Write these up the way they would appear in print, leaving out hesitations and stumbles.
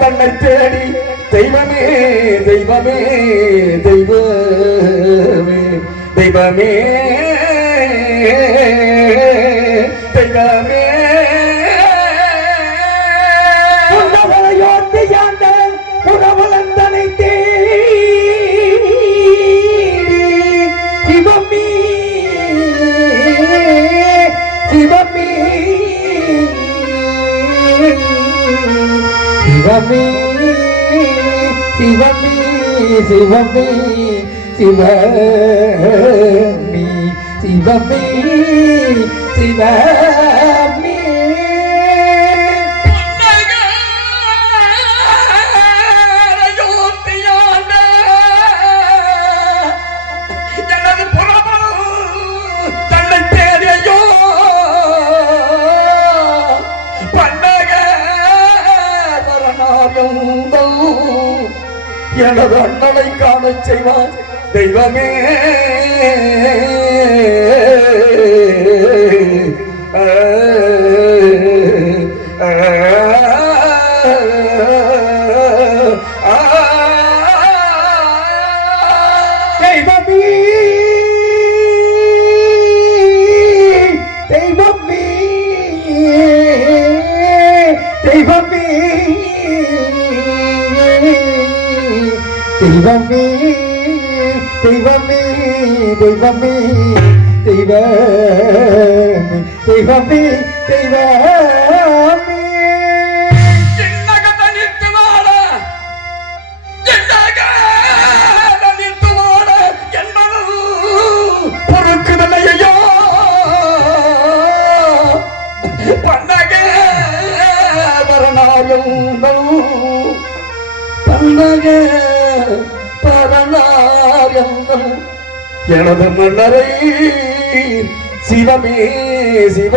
தன்னை தேடி தெய்வமே தெய்வமே தெய்வமே தெய்வமே தெய்வமே புறவலந்தனை தேடி சிவமே சிவமே சிவமே சிவமே சிவமே சிவமே சிவமே சிவமே எனது அண்ணனை காண செய்வான் தெய்வமே தெய்வமே தெய்வமே தெய்வமே தெய்வமே தெய்வமே தெய்வமே பொறுக்குதலையோ பண்ணக பரணாயம் பண்ணக பரணாயங்கள் எனது மன்னரை சிவமே சிவ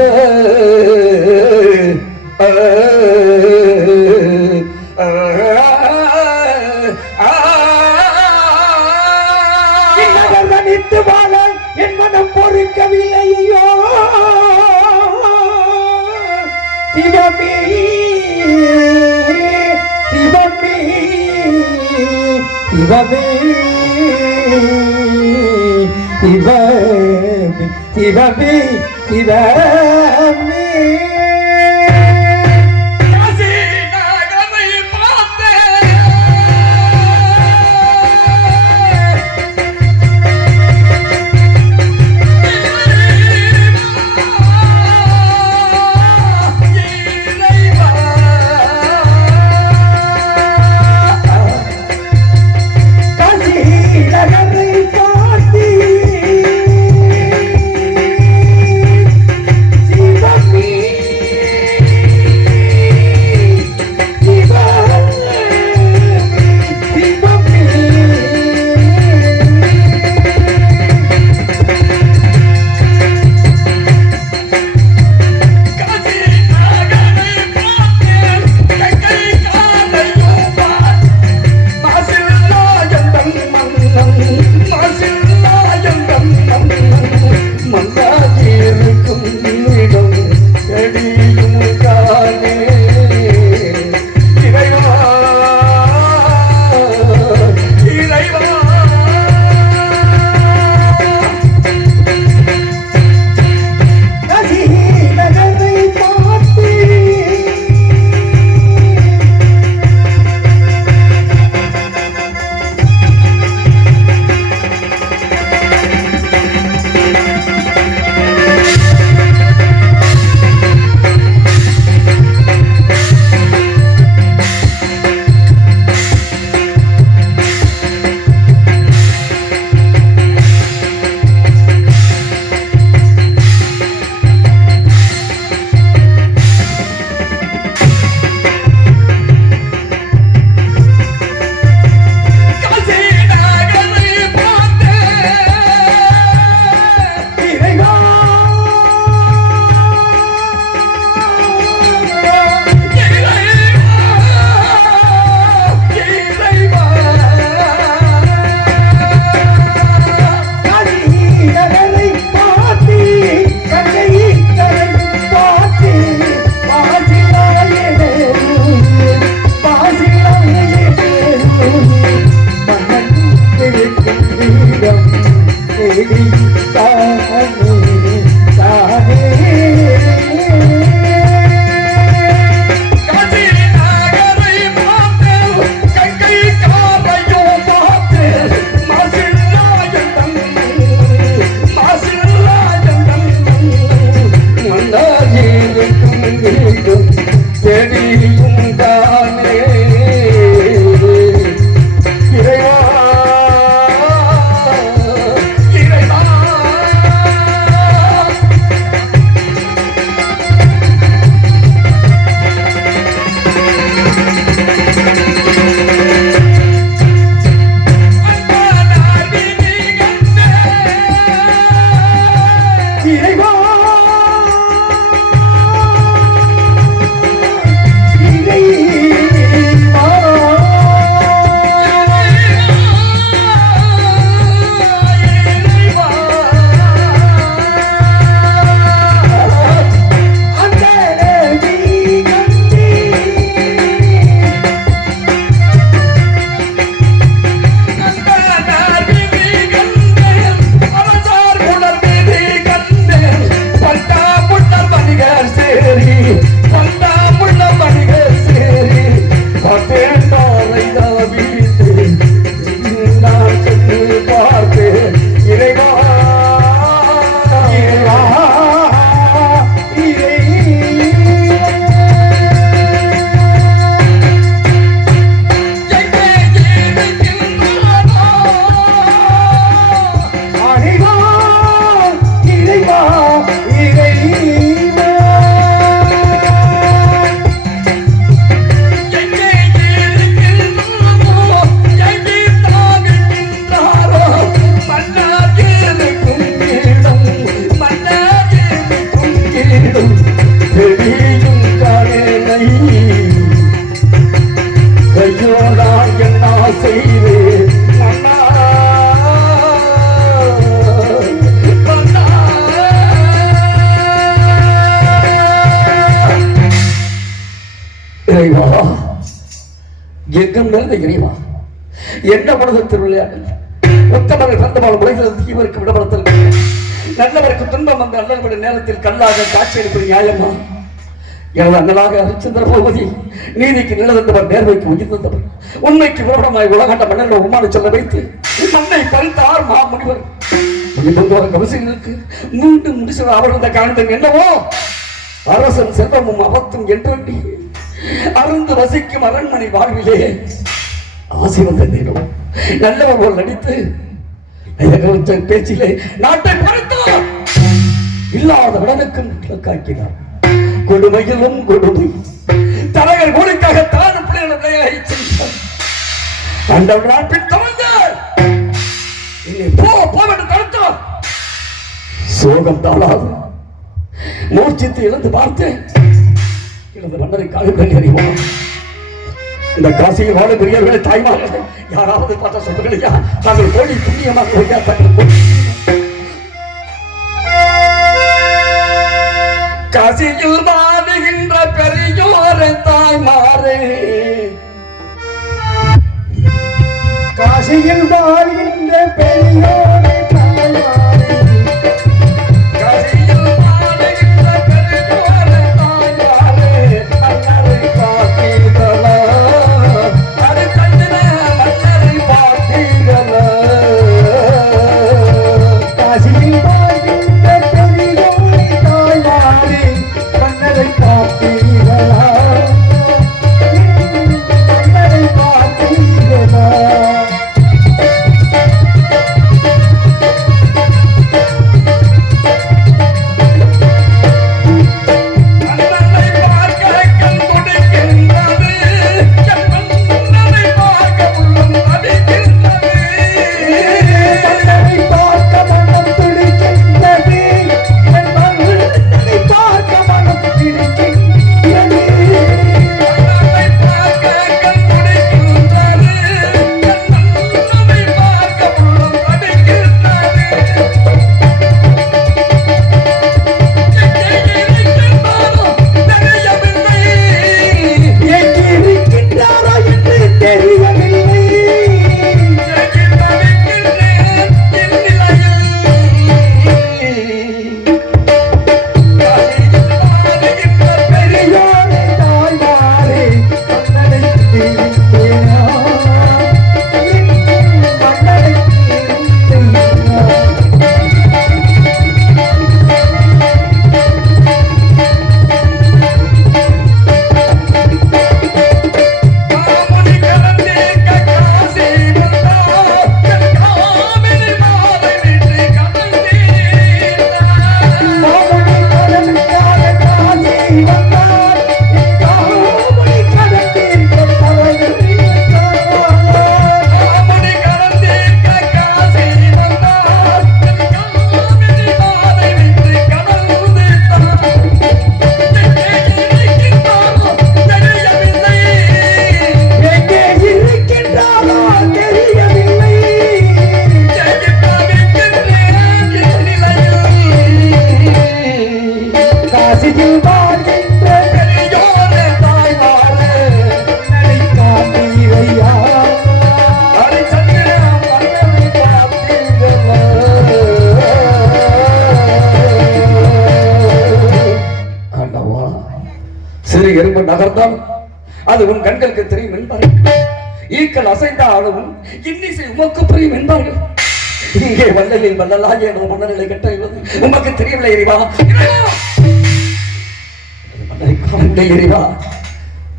நித்து வாழ என் மனம் பொறுக்கவில்லையோ சிவமே சிவமே சிவமே சிவமே சிவமே சிவமே தேடும் தெரியும் காணலை கையோடா என்ன செய்வேன் இறைவா எங்கும் நிறைந்த இறைவா என்ன மனதத்தில் விளையாடு உத்தமர்கள் தந்தமால் உலகில் தீவருக்கு விடப்படத்தில் நல்லவருக்கு துன்பம் வந்த அண்ணல்படி நேரத்தில் கல்லாக காட்சி அளிப்பது நியாயமா எனது அண்ணலாக ஹரிச்சந்திர பூபதி நீதிக்கு நிலதந்தவர் நேர்மைக்கு உயிர்ந்தவர் உண்மைக்கு விரோதமாய் உலகாண்ட மன்னர்கள் உமானு சொல்ல வைத்து மண்ணை பறித்தார் மாமுனிவர் கவசங்களுக்கு மீண்டும் முடிச்சு அவர்கள் காரணம் என்னவோ அரசன் செல்வமும் அவத்தும் என்று அருந்து வசிக்கும் அரண்மனை வாழ்விலே ஆசி வந்த நேரம் நல்லவர் போல் நடித்து பேச்சிலே நாட்டை பறித்தார் இல்லாத உடனுக்கும் கிழக்காக்கினார் கொடுமையிலும் கொடுமை தலைவர் கூலிக்காக தானும் பிள்ளைகளை சென்றார் அந்த நாட்டில் தமிழ்ந்தார் போவென்று தடுத்தார் சோகம் தாளாது மூர்ச்சித்து இழந்து பார்த்தேன் இழந்த மன்னரை காலில் அறிவார் இந்த காசியில் வாழ பெரியவர்களை தாய்மார்கள் யாராவது பார்த்தா சொல்லுங்களையா நாங்கள் கோடி புண்ணியமாக தங்கள் காசியில் வாழுகின்ற பெரியோரை தாய்மாரே காசியில் வாழ்கின்ற பெரியோரை தாய்மாரே காசியில் வாழ்கின்ற பெரியோரை தாய்மாரே மன்னரை பார்த்தீர்களா அது தந்திர மன்னரை பார்த்தீர்களா காசியில் வாழ்கின்ற பெரியோரை தாய்மாரே மன்னரை பார்த்தீர்களா மன்னரை பார்த்தீர்களா சிறு எறும்பு நகர்ந்தால் அது உன் கண்களுக்கு தெரியும் என்பார்கள். ஈக்கள் அசைந்தாலும் இன்னிசை உமக்கு புரியும் என்பார்கள். இங்கே வள்ளலில் வள்ளலாகிய மன்னர்களை கட்ட உமக்கு தெரியவில்லை இறைவா. இறைவா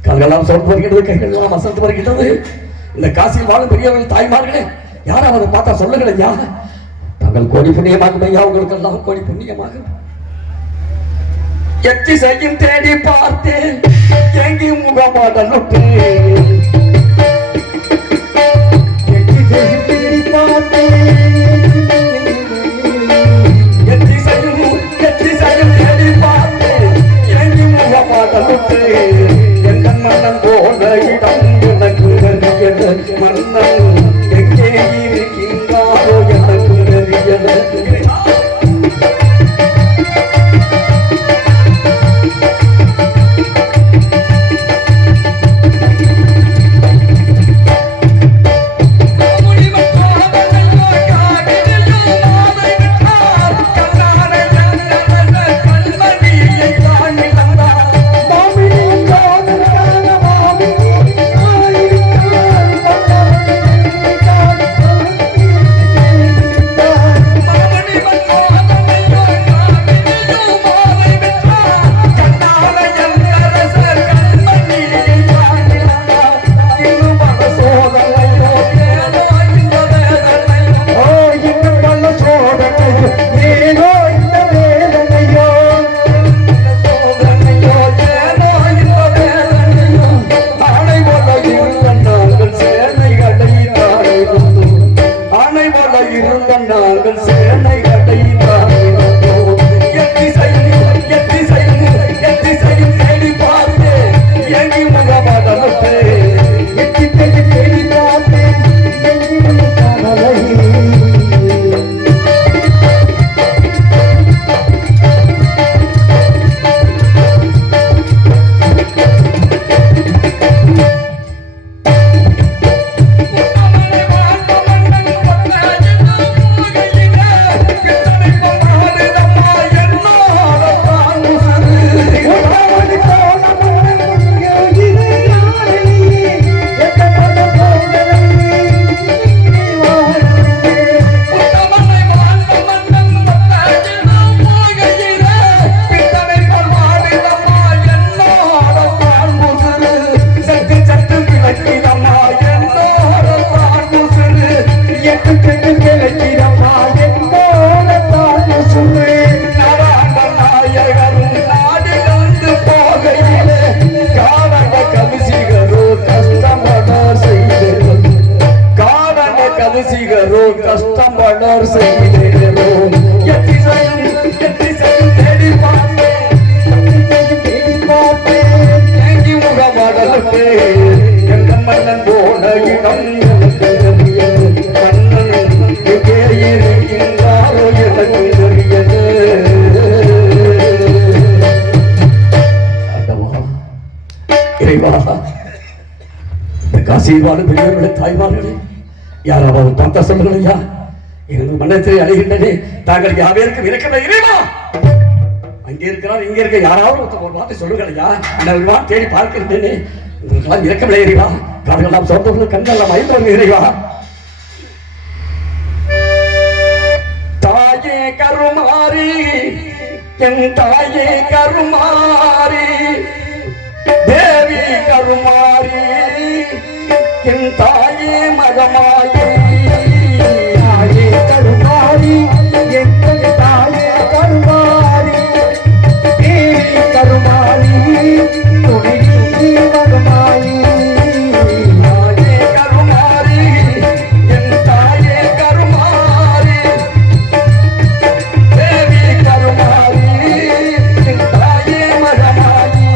கால்களாம் சோர்ந்து வருகிறது, கைகள் எல்லாம் அசந்து வருகிறது. இந்த காசியில் வாழும் பெரியவர்கள் தாய்மார்களே யாராவது பார்த்தா சொல்லுங்கள் ஐயா, தாங்கள் கோடி புண்ணியமாகும் ஐயா, உங்களுக்கு எல்லாம் கோடி புண்ணியமாகும். எத்திசையும் தேடி பார்த்தேன், எங்கேயும் முகமாடலுட்டேன். எத்திசையும் தேடி பார்த்தேன், எத்திசையும் தேடி பார்த்தேன், இறைவா, இந்த காசியில் வாழும் பெரியவர்களே, தாய்மார்களே, யாராவது பார்த்தா சொல்லுங்கள் ஐயா. எனது மன்னத்தில் அழைகின்றனே, தாங்கள் யாவேருக்கு இறக்கல இறைவா. அங்கே இருக்கிறார், இங்கே இருக்க யாராவது ஒரு வார்த்தை சொல்லுங்கள் ஐயா. நான் தேடி பார்க்கின்றேனே, உங்களுக்கெல்லாம் இறக்கவில்லை இறைவா. காடுகள்லாம் சோர்ந்தவர்கள், கண்கள் மயந்தவர்கள் இறைவா. தாயே கருமாரி, என் தாயே கருமாரி, தேவி கருமாரி, என் தாயே மகமாயி. தாயே கருமாரி, என் தாயே கருமாரி, தேவி கருமாரி, துணை மகமாயி. தாயே கருமாரி, என் தாயே கருமாரி, தேவி கருமாரி, என் தாயே மகமாயி.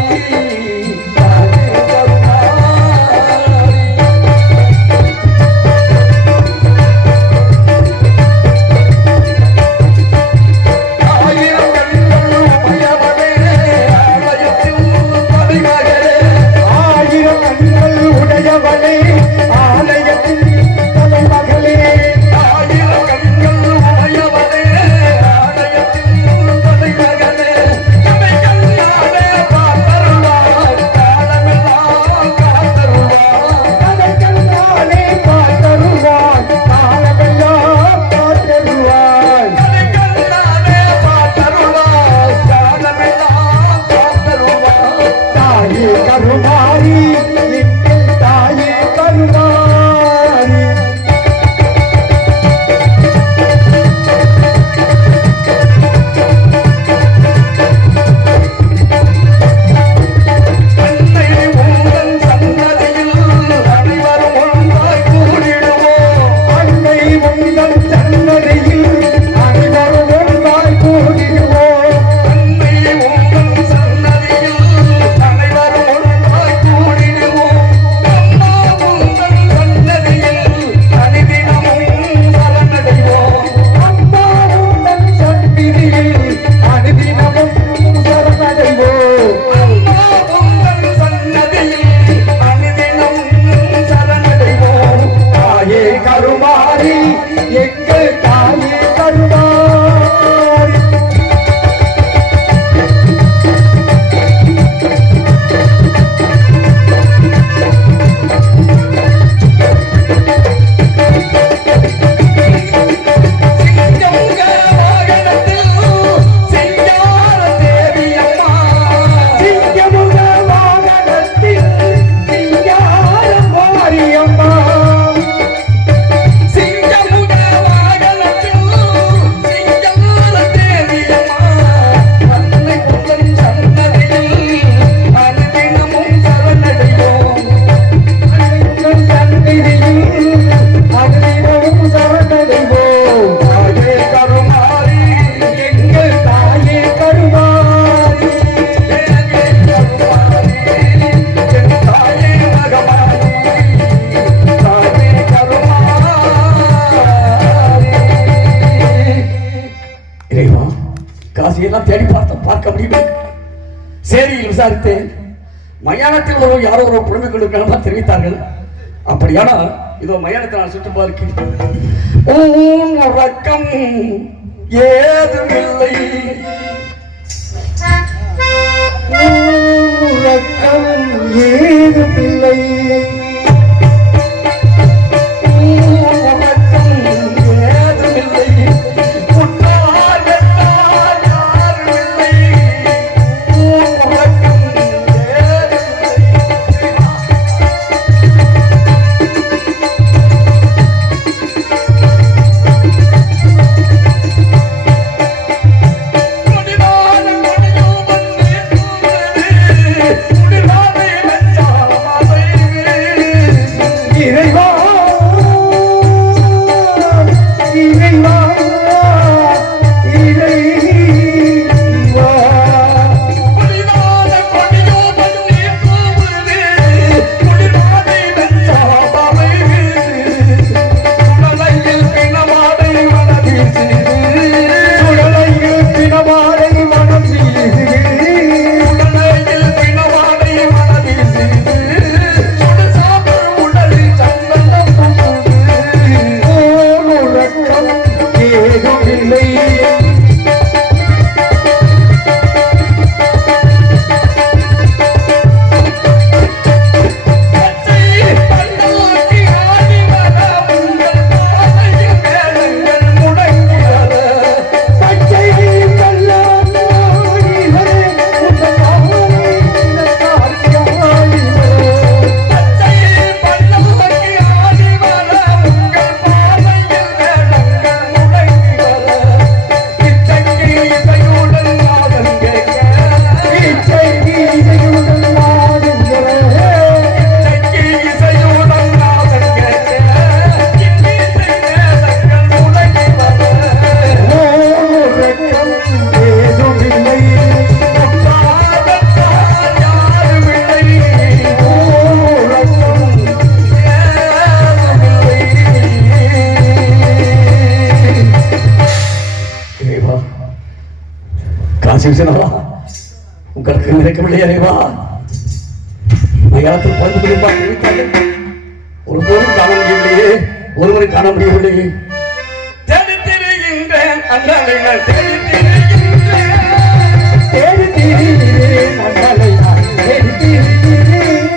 காசியெல்லாம் தேடி பார்க்க முடியவில்லை. சேரியில் விசாரித்தேன். மயானத்தில் ஒரு யாரோ ஒரு புலம்பிக் கொண்டிருக்கிறார்கள் தெரிவித்தார்கள். அப்படியானால் இதோ மயானத்தை நான் சுற்றி பார்க்கிறேன். உறக்கம் ஏதுமில்லை, உறக்கம் ஏதுமில்லை, சிவசனவா உங்களுக்கு நினைக்கவில்லை அறைவா மயானத்தில் பறந்து கொண்டிருந்தார்கள் ஒருவரும் காண முடியவில்லையே ஒருவரும் காண முடியவில்லையே தேடி திரிகின்றேன் அண்ணனை நான் தேடி திரிகின்றேன் தேடி திரிகிறேன் அண்ணனை நான் தேடி திரிகிறேன்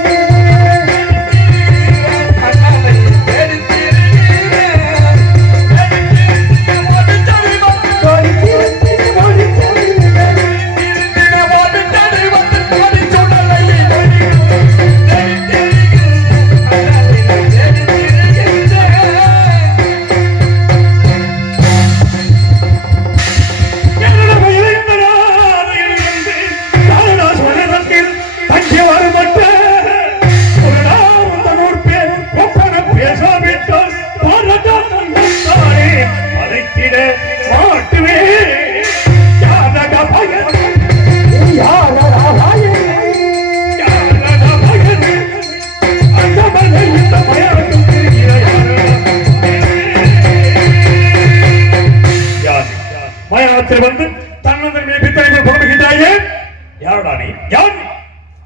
வந்து தன்னந்தன்மையை பித்தனை புலம்புகின்றாயே யாரடா நீ யார்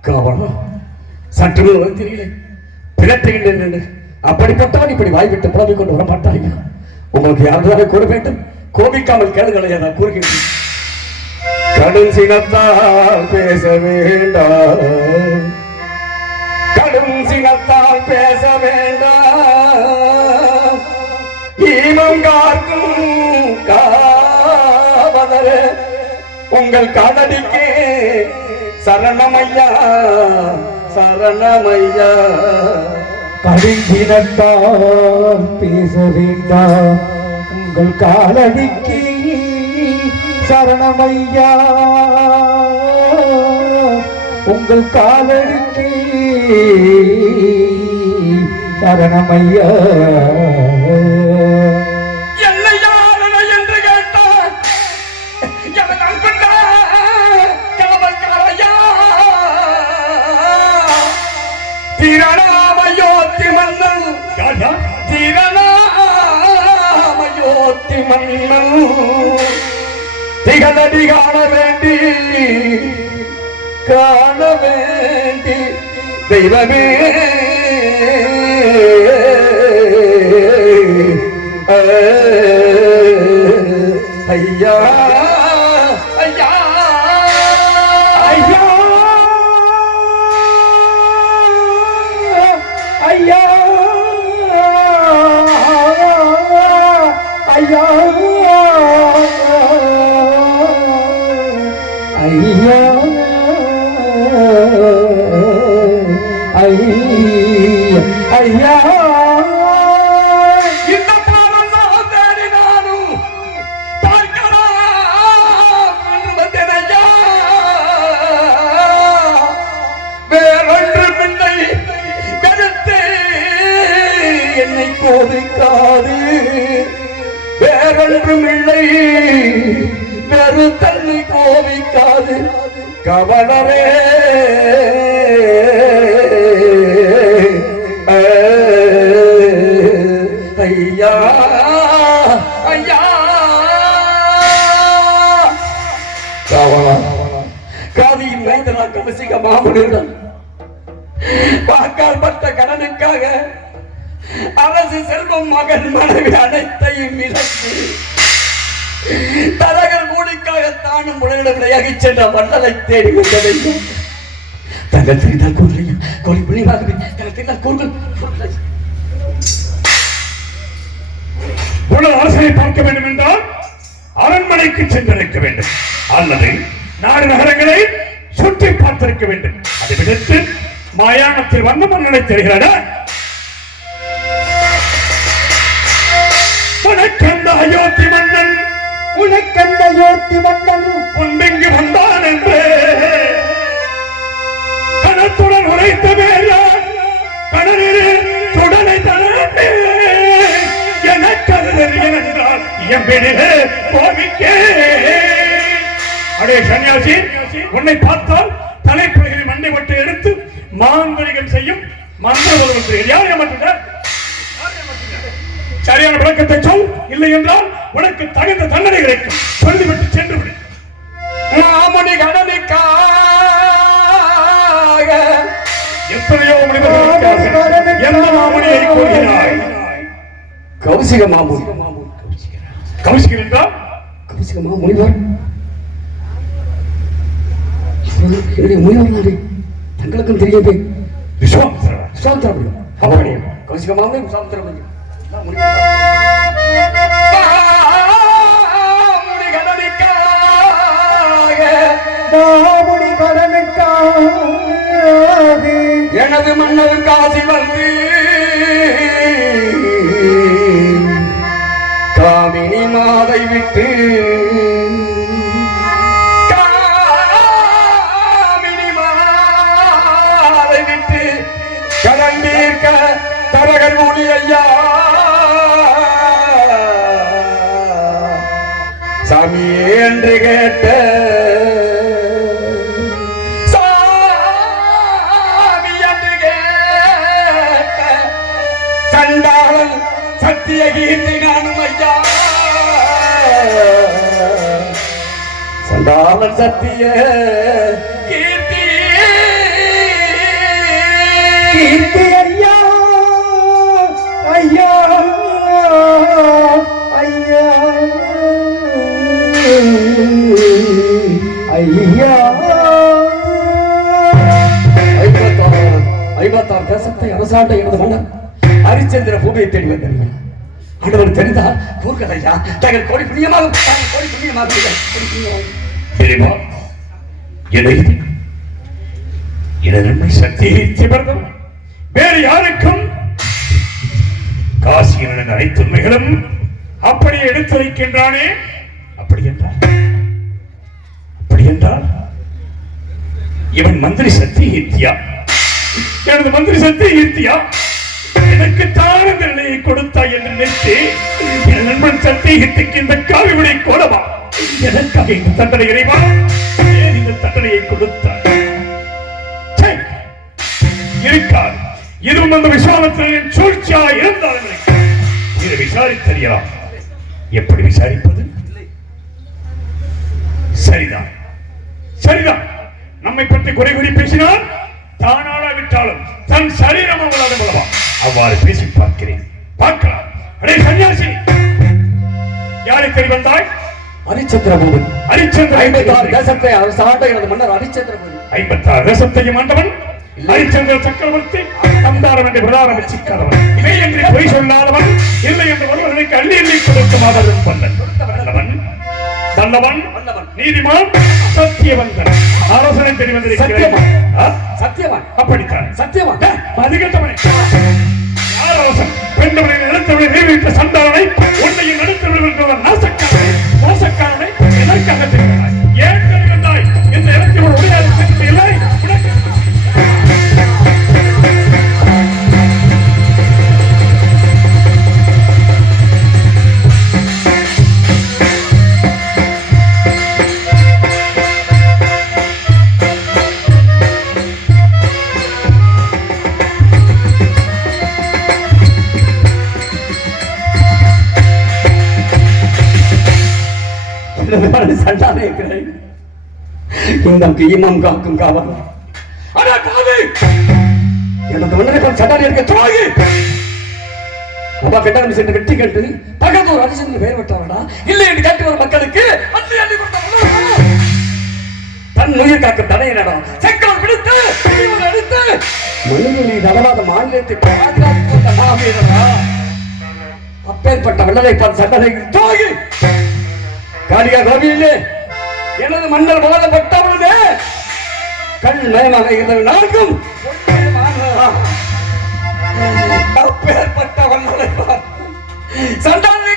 காவலம் சற்று தெரியல பிளட்டுகின்றேன் அப்படிப்பட்டவன் இப்படி வாய்விட்டு புலம்பிக் கொண்டு வர மாட்டாங்க உங்களுக்கு யாருதானே கூற வேண்டும் கோபிக்காமல் கேளுங்களை நான் கூறுகின்றேன் கடும் சினத்தால் பேச வேண்டாம் கடும் சினத்தால் பேச வேண்டாம் ஈனம் காக்கும் காவலரே உங்கள் காலடிக்கு சரணமையா சரணமையா கடுஞ்சினத்தால் பேச வேண்டாம் உங்கள் காலடிக்கு சரணமையா உங்கள் காலடிக்கு சரணமையா திரணாமயோத்தி மன்னன் திரணாமயோத்தி மன்னன் திகழடி காண வேண்டி தெய்வமே ஐயா ஐயா ஐயா ஐயா ஐயா ஐயா ஐயா இந்த பாவம் தேடி நானும் பார்க்கலாம் என்று வந்தேன் ஐயா வேறொன்றுமில்லை கருத்து என்னை கோபிக்காது வேறொன்றுமில்லை வேறு தன்னை கோபிக்காது கவலரே ஐயா ஐயா காதியின் மைந்தனா கவசிக மாமனிடம் வாக்கால் பட்ட கடனுக்காக அரசு செல்வம் மகன் மனைவி அனைத்தையும் இழந்து தரகர் கூலிக்காக தானும் உலகிடம் விளையாகி சென்ற வள்ளலை தேடி வந்ததை தங்கள் தெரிந்தால் கூறலையா கோழி புள்ளியாகவே தங்கள் தெரிந்தால் கூறுகள் உலக அரசனை பார்க்க வேண்டும் என்றால் அரண்மனைக்கு சென்றிருக்க வேண்டும் அல்லது நாடு நகரங்களை சுற்றி பார்த்திருக்க வேண்டும் அதை விடுத்து மயானத்தில் வந்த மன்னனை தெரிகிறதா உனக்கந்த அயோத்தி மன்னன் உனக்கந்த அயோத்தி மன்னன் பொன்பிங்கு வந்தான் என்று கணத்துடன் உரைத்த வேறான் கணரில் சுடலை தரே எனக்கு என்றால் எம்பிடிலே கோபிக்கே அடே சன்னியாசி உன்னை பார்த்தால் தலைப்பகுதியில் மண்டை மட்டை எடுத்து மாந்திரிகம் செய்யும் மந்திரவாதிகள் யார் ஏமாற்றுகிறார் சரியான விளக்கத்தை சொல் இல்லை என்றால் உனக்கு தகுந்த தண்டனை கிடைக்கும் சொல்லிவிட்டு சென்று விடு மாமுனி கடனுக்காக எத்தனையோ முனிவர்கள் எந்த மாமுனியை கூறுகிறாய்? கௌசிக மாமுனி. கௌசிகர் என்றால் கௌசிக மாமுனிவர் என்னுடைய முனிவர் தங்களுக்கும் தெரியாது. விஸ்வாமித்திரர் அவருடைய கௌசிக மாமுனி விஸ்வாமித்திரர் மாமுனி கடனுக்காக எனது மன்னரும் காசி வந்து காமினி மாதை விட்டு கடந்தீர்க்க தரகர் மூலி ஐயா சாமி என்று கேட்ட சாமி என்று கேட்ட சண்டாளன் சத்திய கீர்த்தி நானும் ஐயா சண்டாளன் சத்திய கீர்த்தி கீர்த்தி ஐயா ஐயா ஐயா ஐயா ஐம்பத்தாறு தேசத்தை அரசாண்ட எனது மன்னர் ஹரிச்சந்திர பூமியை தேடி வந்தீங்க. ஆண்டவர் தெரிந்தால் கூறுகள் ஐயா தங்கள் கோடி புண்ணியமாக கோடி புண்ணியமாக தெரியுமா? எனது நன்மை சக்தியை திபர்தம் வேறு யாருக்கும் காசியின் அனைத்து உண்மைகளும் அப்படியே எடுத்து வைக்கின்றானே. அப்படி என்றால் இவன் மந்திரி சத்தியகீர்த்தியா? எனது மந்திரி சத்தியகீர்த்தியா? எனக்கு தான நிலையை கொடுத்தாய் என்று நினைத்து என் நண்பன் சத்தியகீர்த்திக்கு இந்த காவிவிடை கோலமா? எனக்காக இந்த தண்டனை இறைவா ஏன் இந்த தண்டனையை கொடுத்தார்? இருக்கார் இதுவும் அந்த விசாரத்தின் சூழ்ச்சியா இருந்தாலும் இதை விசாரித்தறியலாம். எப்படி விசாரிப்பது? சரிதான் சரிதான். நம்மை பற்றி குறை கூறி பேசினால் தானாளாவிட்டாலும் தன் சரீரம் அவளாத மூலமா அவ்வாறு பேசி பார்க்கிறேன். பார்க்கலாம். அடே சன்னியாசி, யாரை தேடி வந்தாய்? ஹரிச்சந்திர பூமி. ஹரிச்சந்திர 56 தேசத்தை அரசாண்ட எனது மன்னர் ஹரிச்சந்திர பூமி. 56 தேசத்தையும் ஆண்டவன் ஹரிச்சந்திர சக்கரவர்த்தி அந்தாரம் என்று பிரதான வச்சிக்காதவன், இவை என்று பொய் சொல்லாதவன், இல்லை என்று ஒருவர்களுக்கு அள்ளி அள்ளி கொடுக்கும் அவரும் வல்லவன் நீதிமான் சத்தியவந்தன் ஆலோசனை தெரிய வந்திருக்கிறேன். சத்தியவான் அப்படித்தான் சத்தியவான் அதிகத்தவனை ஆலோசனை பெண்டவனை நிறுத்தவனை நிரூபித்த சண்டாளனை உன்னையும் நிறுத்தவர்கள் நாசக்காரனை எதற்காக தெரிவித்தாய்? ஏன் தெரிவித்தாய்? இந்த இடத்தில் ஒரு உடையாத இல்லை. சண்டானே இருக்கிறேன். இந்த ஈமம் காக்கும் காவல் எனது மன்னரை சண்டானே இருக்க துரோகி. அப்பா கெட்டாரம் சென்று வெட்டி கேட்டு பக்கத்து ஒரு அதிசயம் பெயர் விட்டாரா இல்லை என்று கேட்டு வரும் மக்களுக்கு தன் உயிர் காக்கும் தடையை நடம் செங்கல் பிடித்து எடுத்து மனிதனை தவறாத மாநிலத்தை பாதுகாத்து வந்த மாவீரரா அப்பேற்பட்ட வல்லரை பார்த்து சண்டனை துரோகி. காரியா கோவிலே எனது மன்னர் வளரப்பட்டவனே கண் மயமாக இருந்தது நான்கும் அப்பேற்பட்ட வல்லரை சண்டானை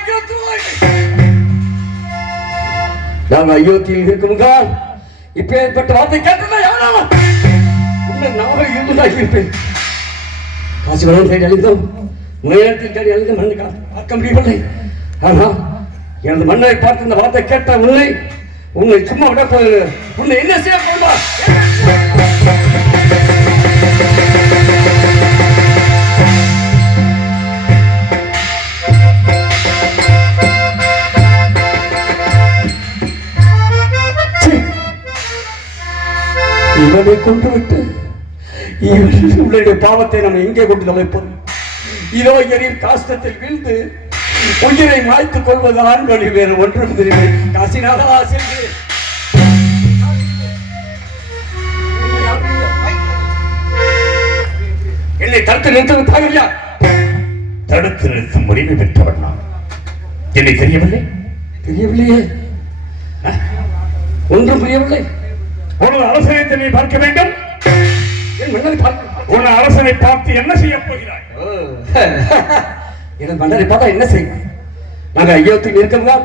நாங்கள் அயோத்தியில் இருக்கும் கால் இப்பேற்பட்ட வார்த்தை கேட்டதா யாரா உன்னை நாங்கள் இருந்ததாக இருப்பேன். காசி வளம் தேடி அழிந்தோம், நேரத்தில் தேடி அழிந்த மண்ணு பார்க்க முடியவில்லை. ஆனால் எனது மன்னரை பார்த்து இந்த வார்த்தை கேட்ட உன்னை சும்மா விட உன்னை என்ன செய்ய போமா? இவனை கொண்டு விட்டு இவனுடைய பாவத்தை நம்ம எங்கே கொண்டு வைப்போம்? இதோ எரியும் காஷ்டத்தில் வீழ்ந்து உயிரை மாய்த்துக் கொள்வதுதான் வழி, வேறு ஒன்றும் தெரியும். காசிநாதா சென்று என்னை தடுத்து நிறுத்தது தாங்கலையா? தடுத்து நிறுத்தும் உரிமை பெற்றவன் நான். என்னை தெரியவில்லை? தெரியவில்லையே, ஒன்றும் புரியவில்லை. ஒரு அரசனை பார்க்க வேண்டும். என் மன்னரை பார்க்க உன் அரசனை பார்த்து என்ன செய்ய போகிறாய்? என் மன்னரை பார்த்தா என்ன செய்யும்? நாங்க ஐயோத்தில் இருக்கிறதா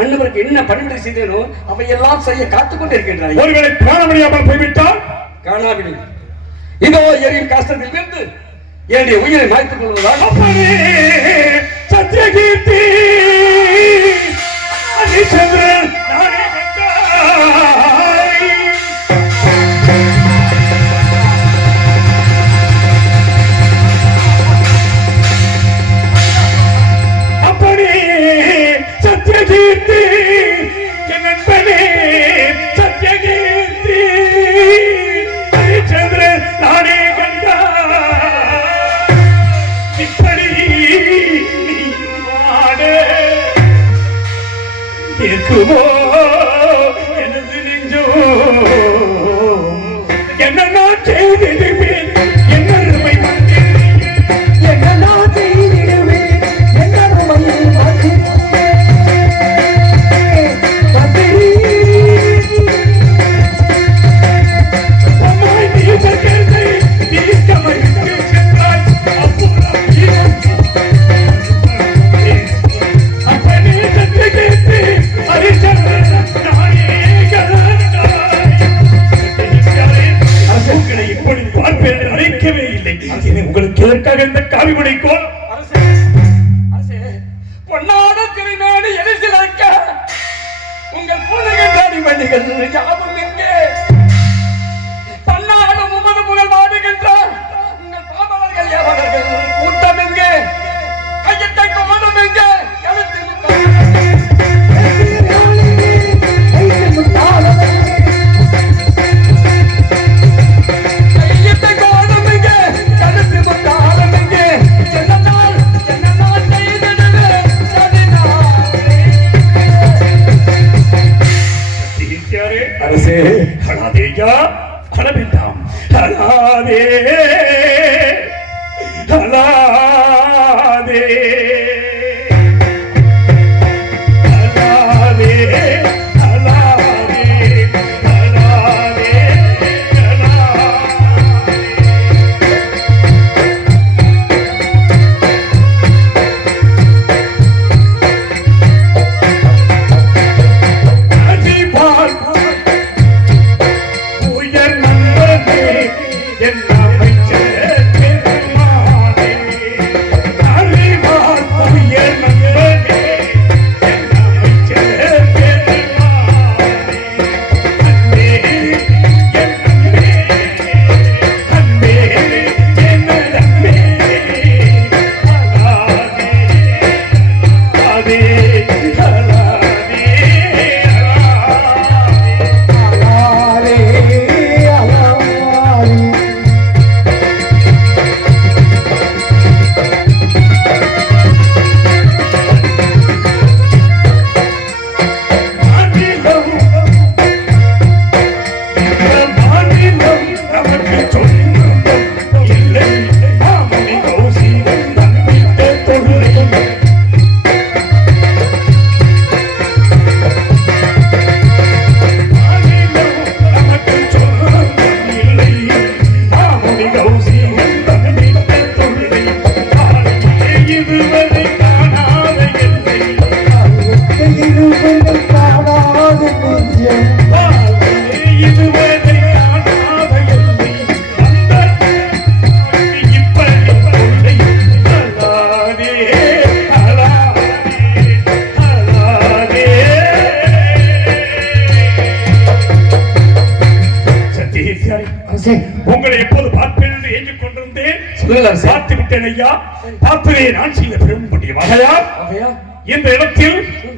அண்ணவருக்கு என்ன பணிவிடை செய்தேனோ அவையெல்லாம் செய்ய காத்துக்கொண்டு இருக்கின்றாய். ஒருவேளை காண முடியாமல் போய்விட்டால்? காணாவில்லை. இதோ எரியும் காஷ்டத்தில் இருந்து என்னுடைய உயிரை மாய்த்துக் கொள்வதால் சத்யகீர்த்தி ஹரிச்சந்திரன் நானே கண்டாய். அப்பனே சத்யகீர்த்தி என் நண்பனே சத்யகீர்த்தி ஹரிச்சந்திரன் நானே கண்டாய். இப்படி நீ வாட இருக்குமோ எனது நெஞ்சோ? என்ன நான் செய்திடுவேன் என்ன அருமை என்ன நான் செய்திடுவேன் என்ன அருமையை அம்மாய் நீ சர்க்கரை தீர்க்கமைத்து சென்றாய். அப்பனே சத்யகீர்த்தி ஹரிச்சந்திரன் நானே கண்டாய். உங்களை இப்படி பார்ப்பேன் நினைக்கவே இல்லை. இது உங்களுக்கு எதற்காக இந்த காவிமணி கோலம்? பொன்னாட திருநாடு எரிசிலக்க உங்கள் பூனைகள் வண்டிகள் யாவும் எங்கே? பன்னாடு முகது புகழ் மாடுகின்ற உங்கள் பாபவர்கள் யாவர்கள் கூட்டம் எங்கே? கையத்தை கோலம் எங்கே? கழுத்து கையத்தை கோலம் எங்கே? கழுத்து முத்தாலம் எங்கே? என்னனால் செய்திடுவே தீர்த்தியாரே அரசே, அழாதேயா, அழ வேண்டாம். அழாதே அழாதே அழாதே அழாதே அழாதே அஜிபால் உயர் நண்பனே என் அமைச்சர் பெருமானே. அறிவால் உயர் நண்பனே என் அமைச்சர் பெருமானே. அன்பே என் அன்பே, அன்பே என் அன்பே. அழாதே அழாதே அழாதே அழாதே. மாநிலம் நமக்கு சொந்தம் இல்லை. மாமணி கௌசிகம் தம்பிட்ட தொழிலை மாநிலம் நமக்கு சொந்தம் இல்லை. மாமணி கௌசிகம் தம்பிட்ட தொழிலை காலையிலே இதுவரை காணாத எல்லை. இதுவரை காணாத எல்லை. அந்த இப்படி கொள்ளை. அழாதே அழாதே அழாதே. சத்யகீர்த்தியாரே, அரசே, உங்களை எப்போது பார்ப்பேன் என்று ஏங்கிக் கொண்டிருந்தேன். சொல்லுங்கள் அரசே. பார்த்து விட்டேன் ஐயா. பார்ப்பதே நான் செய்த பெரும் புண்ணியம். ஆகையால் ஆகையா இந்த இடத்தில்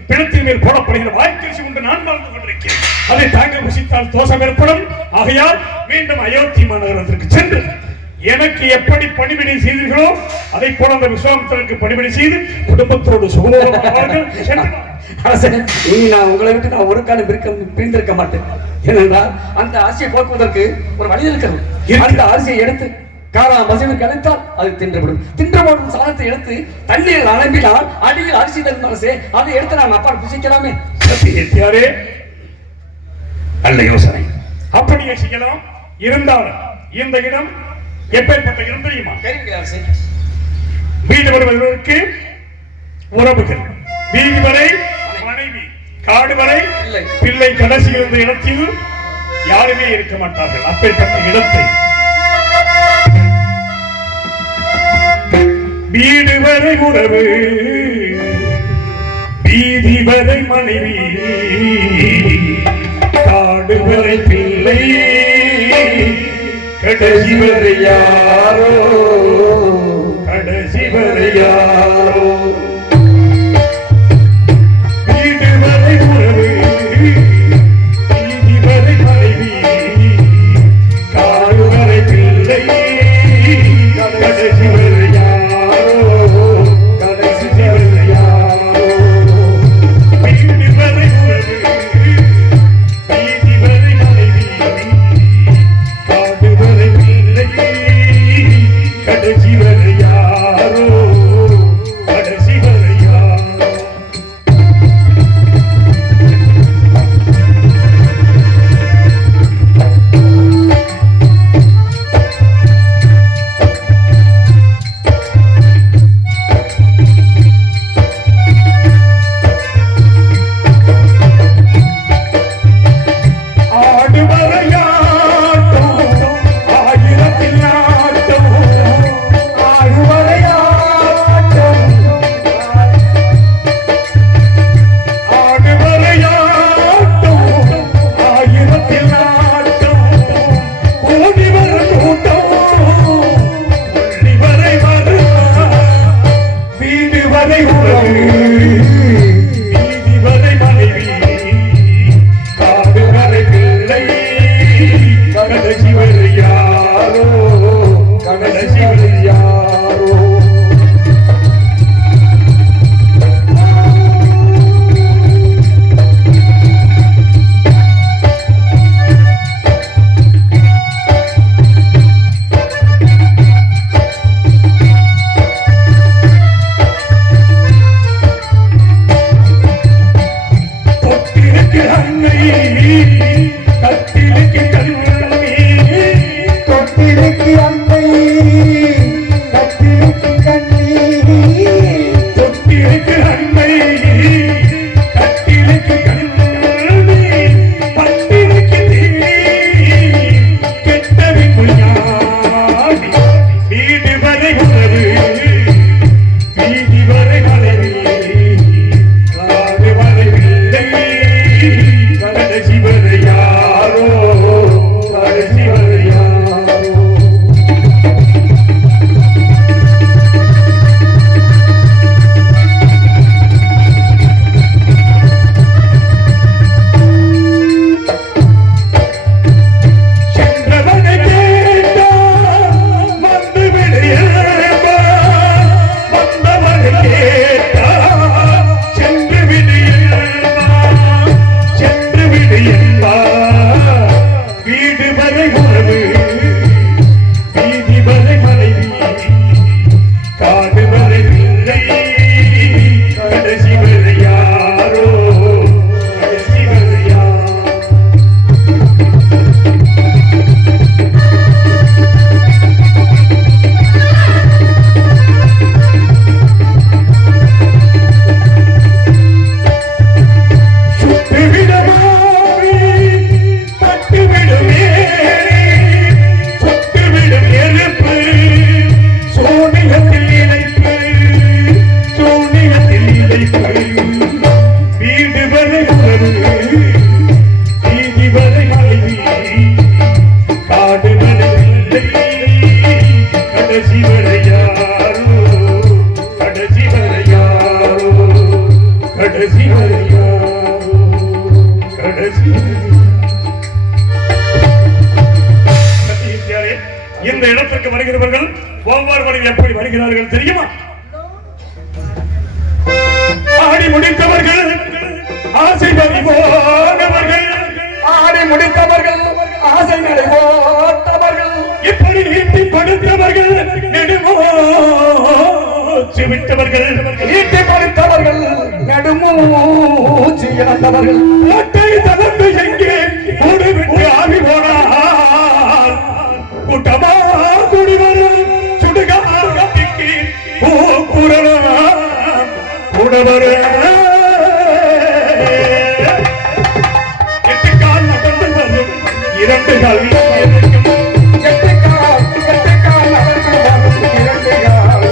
பிணத்தின் மேல் போடப்படுகிற வாய்க்கரிசி உண்டு நான் மறந்து கொண்டிருக்கிறேன். அதை தாங்கள் புசித்தால் தோஷம் ஏற்படும். ஆகையால் மீண்டும் அயோத்தி மாநகரத்திற்கு சென்று எனக்கு எப்படி பணிவிடை செய்தீர்களோ அதை போல அந்த விஸ்வாமித்திரருக்கு பணிவிடை செய்து குடும்பத்தோடு சுகமாக நான் உங்களை விட்டு நான் ஒரு காலம் பிரிந்திருக்க மாட்டேன். ஏனென்றால் அந்த ஆசையை போக்குவதற்கு ஒரு வழி இருக்கிறது. அந்த ஆசையை எடுத்து காரா மசனுக்கு அழைத்தால் அது தின்றுவிடும். தின்றபோடும் சாணத்தை எடுத்து தண்ணீர் அனுப்பினால் அடியில் அரிசி தரும் அரசே அதை எடுத்து நான் அப்பா புசிக்கலாமே. நல்ல யோசனை, அப்படியே செய்யலாம். இருந்தாலும் இந்த இடம் எப்பேற்பட்ட இடம் தெரியுமா? வீடு வருவதற்கு உறவுகள், வீதி வரை மனைவி, காடு வரை பிள்ளை, கடைசி இருந்த இடத்தில் யாருமே இருக்க மாட்டார்கள். அப்பேற்பட்ட இடத்தை வீடு வரை உறவு, வீதி வரை மனைவி, காடு வரை பிள்ளை, கடைசி வரை யாரோ, கடைசி வரை யாரோ. வீடு வரை உறவு, வீதி வரை மனைவி, காடு வரை பிள்ளை, கடைசி வரை யாரோ, கடைசி வரை யாரோ. வீடு வரை உறவு, வீதி வரை மனைவி, காடு வரை பிள்ளை, கடைசி வரை யாரோ, கடைசி வரை யாரோ. ஆடு வரையாட்டம், ஆயிரத்தில் ஆட்டம், ஆடு வரையாட்டம், ஆடு வரையாட்டம், ஆயிரத்தில் ஆட்டம், ஓடி வர கூட்டம், பள்ளி வரை வருமா, வீடு வரை உறவு, வீதி வரை மனைவி, காடு வரை பிள்ளை, கடைசி வரை யாரோ, கடைசி வரை யாரோ. தொட்டிலுக்கு அன்னை, கட்டிலுக்கு கண்ணி, தொட்டிலுக்கு அன்னை, கட்டிலுக்கு கண்ணீர். தொட்டிலுக்கு அன்னை, கட்டிலுக்கு கண்ணி, பட்டிலுக்கு தீ, கெட்டவின் புயாதி, வீடு வரை உறவு, வீதி வரை மனைவி, காடு வரை பிள்ளை, கடைசி வரை யாரோ, கடைசி வரை யாரோ. சென்றவனை கேட்டால் வந்து விடு என்பார், வந்தவனை கேட்டால் சென்று விடு என்பார், சென்று விடு என்பார். வீடு வரை உறவு, வீதி வரை மனைவி, காடு வரை பிள்ளை, கடைசி வரை யாரோ, கடைசி வரை யாரோ. சுட்டுவிட மாறி, தட்டுவிட மேரி, பார்க்க வருகிறவர்கள் ஒவ்வொருவரும் எப்படி வருகிறார்கள் தெரியுமா? ஆடி முடித்தவர்கள், ஆசை போனவர்கள், ஆடி முடித்தவர்கள், ஆசை போட்டவர்கள், இப்படி ஈட்டி கொடுத்தவர்கள், நெடுமூச்சு விட்டவர்கள், ஈட்டி படித்தவர்கள், நடுமூச்சு இழந்தவர்கள், கோட்டை தளர்ந்து எங்கே கூடு விட்டு ஆவி போனார், கூட்டமா கூடி வரும் சுடுகாட்டிக்கு கூறலாம் கூடவர எட்டு கால் நடந்து வரும் இரண்டு கால் எட்டுக்கால் அவர்கள் வரும் இரண்டு கால்.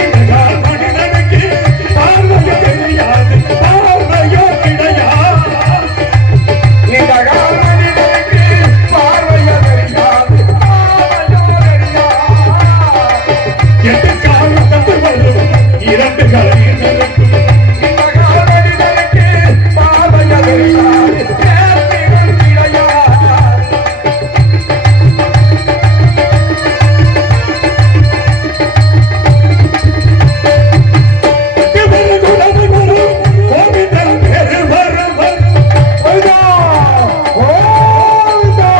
இந்த கால் மனிதனுக்கு பார்வையோ தெரியாது, பார்வையோ கிடையாது. இந்த கால் மனிதனுக்கு பார்வையோ தெரியாது, பார்வையோ தெரியாது. எட்டு கால் நடந்து வரும் இரண்டு கால் இருக்கும். இந்த கால் மனிதனுக்கு பார்வையோ தெரியாது, நேர்த்திகள் கிடையாது. ஓய்தா, ஓய்தா.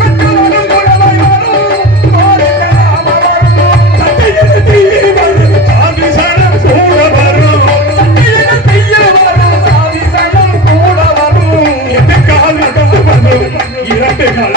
பெற்றோரும் குழவை வரும், கோடிக்கலாம வரும். சட்டையில் தீயில் வரும், சாதி சனம் கூட வரும். இரண்டு கால்